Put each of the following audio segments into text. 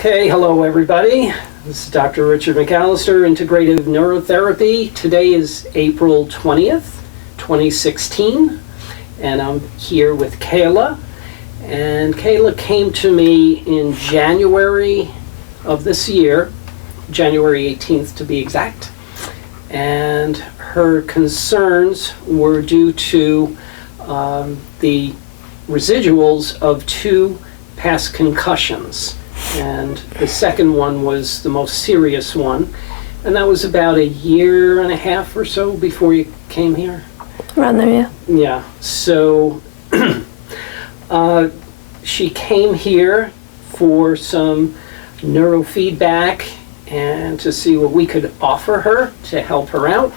Okay, hello everybody. This is Dr. Richard McAlister, Integrative Neurotherapy. Today is April 20th, 2016, and I'm here with Kayla. And Kayla came to me in January of this year, January 18th to be exact, and her concerns were due to the residuals of 2 past concussions. And the second one was the most serious one, and that was about a year and a half or so before you came here. Around there, yeah. Yeah, so she came here for some neurofeedback and to see what we could offer her to help her out,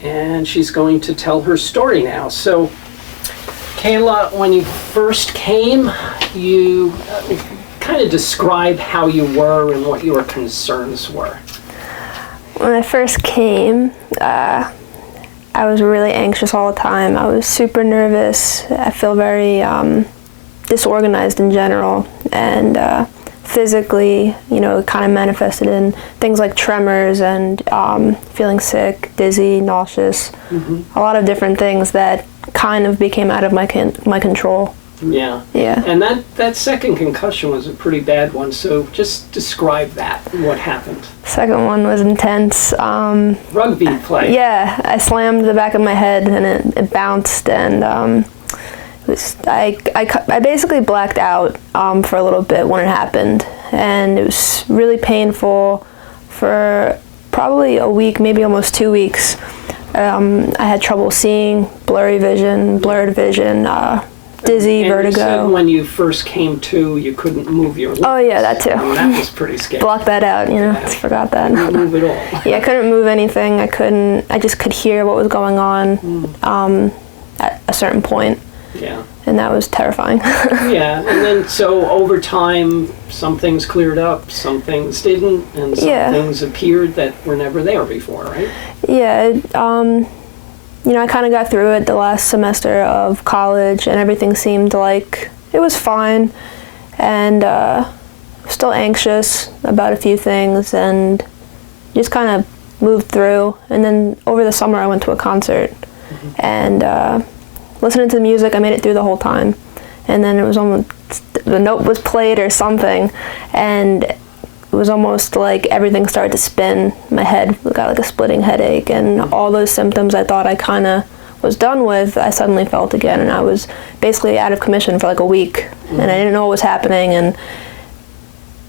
and she's going to tell her story now. So Kayla, when you first came, you kind of describe how you were and what your concerns were. When I first came, I was really anxious all the time. I was super nervous. I feel very disorganized in general, and physically, it kind of manifested in things like tremors and feeling sick, dizzy, nauseous, a lot of different things that kind of became out of my control. Yeah. Yeah. And that second concussion was a pretty bad one, so just describe that, what happened. Second one was intense. Rugby play. Yeah, I slammed the back of my head and it bounced, and I basically blacked out for a little bit when it happened, and it was really painful for probably a week, maybe almost 2 weeks. I had trouble seeing, blurred vision, dizzy, and vertigo. You said when you first came to, you couldn't move your lips. Oh yeah, that too. And that was pretty scary. Blocked that out, just forgot that. Couldn't move at all. Yeah, I couldn't move anything. I just could hear what was going on at a certain point. Yeah. And that was terrifying. Yeah, and then so over time, some things cleared up, some things didn't, and some things appeared that were never there before, right? Yeah, I kind of got through it the last semester of college, and everything seemed like it was fine, and still anxious about a few things, and just kind of moved through. And then over the summer, I went to a concert, and listening to the music, I made it through the whole time. And then it was almost, the note was played or something, and it was almost like everything started to spin. My head got like a splitting headache, and all those symptoms I thought I kind of was done with, I suddenly felt again, and I was basically out of commission for like a week, and I didn't know what was happening, and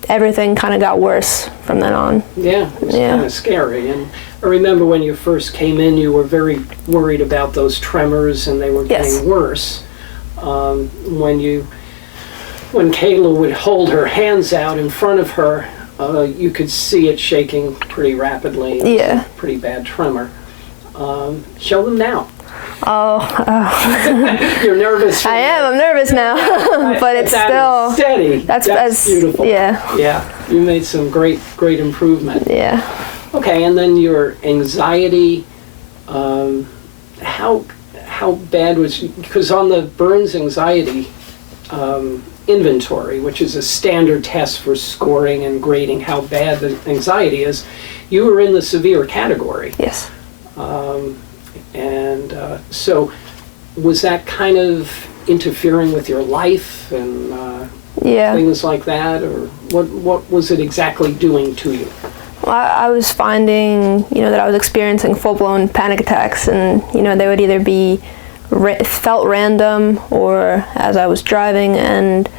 everything kind of got worse from then on. Yeah, it was kind of scary. And I remember when you first came in, you were very worried about those tremors, and they were getting worse. When Kayla would hold her hands out in front of her, you could see it shaking pretty rapidly. It was a pretty bad tremor. Show them now. You're nervous. I'm nervous now, but it's still steady. That's beautiful. Yeah. You made some great improvement. Yeah. Okay, and then your anxiety. How bad was, because on the Burns anxiety inventory, which is a standard test for scoring and grading how bad the anxiety is, you were in the severe category. Yes. So was that kind of interfering with your life and things like that, or what was it exactly doing to you? Well, I was finding, that I was experiencing full-blown panic attacks, and, they would either be felt random or as I was driving, and,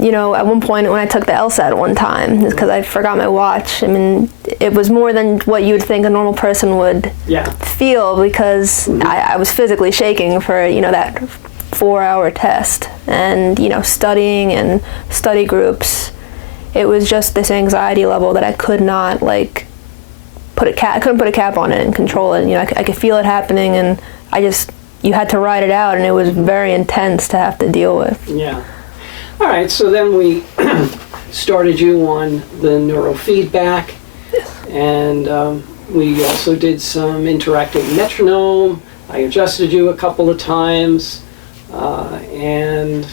at one point when I took the LSAT one time, because I forgot my watch, it was more than what you would think a normal person would feel, because I was physically shaking for, that 4-hour test, and, studying and study groups. It was just this anxiety level that I could not I couldn't put a cap on it and control it. I could feel it happening, and you had to ride it out, and it was very intense to have to deal with. Yeah. All right, so then we started you on the neurofeedback, and we also did some interactive metronome. I adjusted you a couple of times, and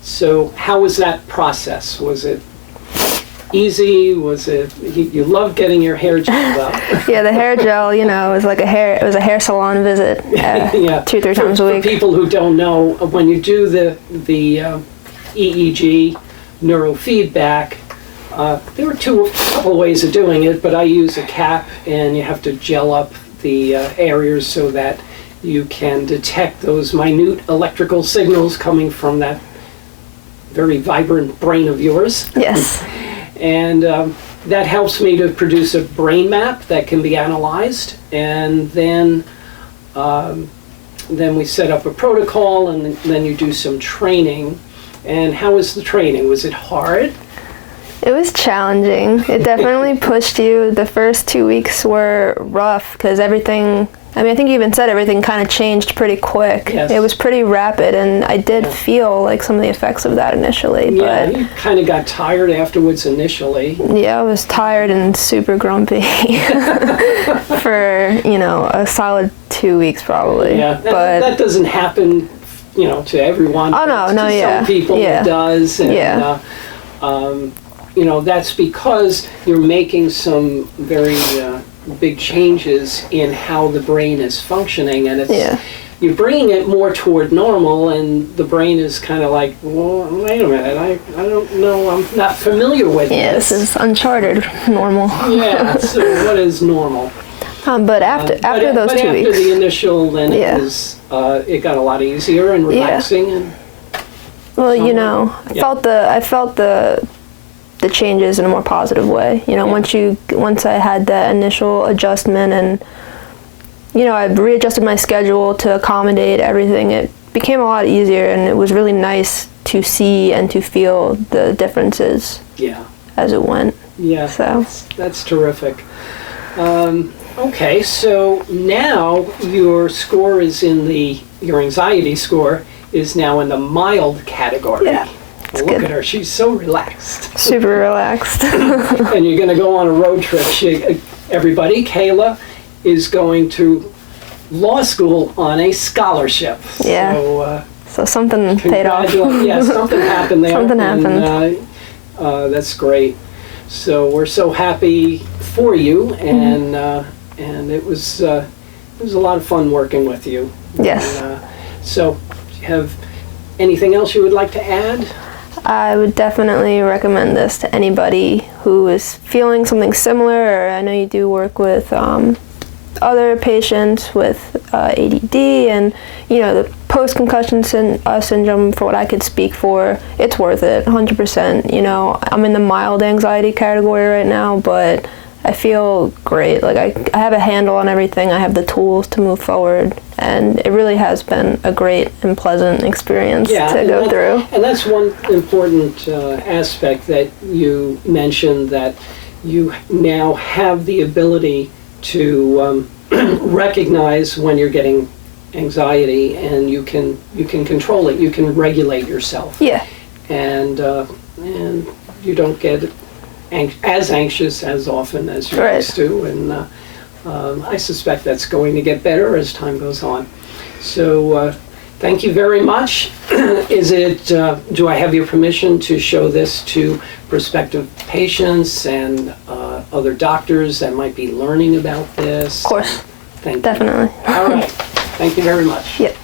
so how was that process? Was it easy? Was it, you loved getting your hair gelled up? Yeah, the hair gel, you know, it was a hair salon visit Yeah. 2-3 times a week. For people who don't know, when you do the EEG neurofeedback, there are a couple ways of doing it, but I use a cap, and you have to gel up the areas so that you can detect those minute electrical signals coming from that very vibrant brain of yours. Yes. And that helps me to produce a brain map that can be analyzed, and then we set up a protocol, and then you do some training. And how was the training? Was it hard? It was challenging. It definitely pushed you. The first 2 weeks were rough because everything, I mean, I think you even said everything kind of changed pretty quick. Yes. It was pretty rapid, and I did feel like some of the effects of that initially. Yeah, But you kind of got tired afterwards initially. yeah, I was tired and super grumpy for, you know, a solid 2 weeks probably. Yeah, but that doesn't happen, you know, to everyone. Oh, no, but no, to yeah. some people Yeah. it does. And, Yeah. you know, that's because you're making some very big changes in how the brain is functioning, and it's Yeah. you're bringing it more toward normal, and the brain is kind of like, well, wait a minute, I don't know, I'm not familiar with yeah, this. this is uncharted normal. Yeah, so what is normal? But after those 2 after weeks, the initial, then Yeah. it got a lot easier and relaxing, and well, you know, I felt the changes in a more positive way. You know, once I had that initial adjustment, and you know, I readjusted my schedule to accommodate everything, it became a lot easier, and it was really nice to see and to feel the differences as it went. Yeah, So that's terrific. Okay, so now your score is your anxiety score is now in the mild category. Yeah, it's Look good. at her, she's so relaxed. Super relaxed. And you're going to go on a road trip. Everybody, Kayla is going to law school on a scholarship. Yeah. So, So something paid off. Yeah, something happened there. Something happened. And, that's great. So we're so happy for you, and it was a lot of fun working with you. Yes. And, so, do you have anything else you would like to add? I would definitely recommend this to anybody who is feeling something similar, or I know you do work with other patients with ADD, and you know, the post-concussion syndrome, for what I could speak for, it's worth it, 100%. You know, I'm in the mild anxiety category right now, but I feel great. Like I have a handle on everything. I have the tools to move forward, and it really has been a great and pleasant experience to go through. And that's one important aspect that you mentioned, that you now have the ability to recognize when you're getting anxiety, and you can control it. You can regulate yourself. Yeah. And you don't get as anxious as often as you used to, and I suspect that's going to get better as time goes on. So thank you very much. Do I have your permission to show this to prospective patients and other doctors that might be learning about this? Of course. Thank you. Definitely. All right. Thank you very much. Yep.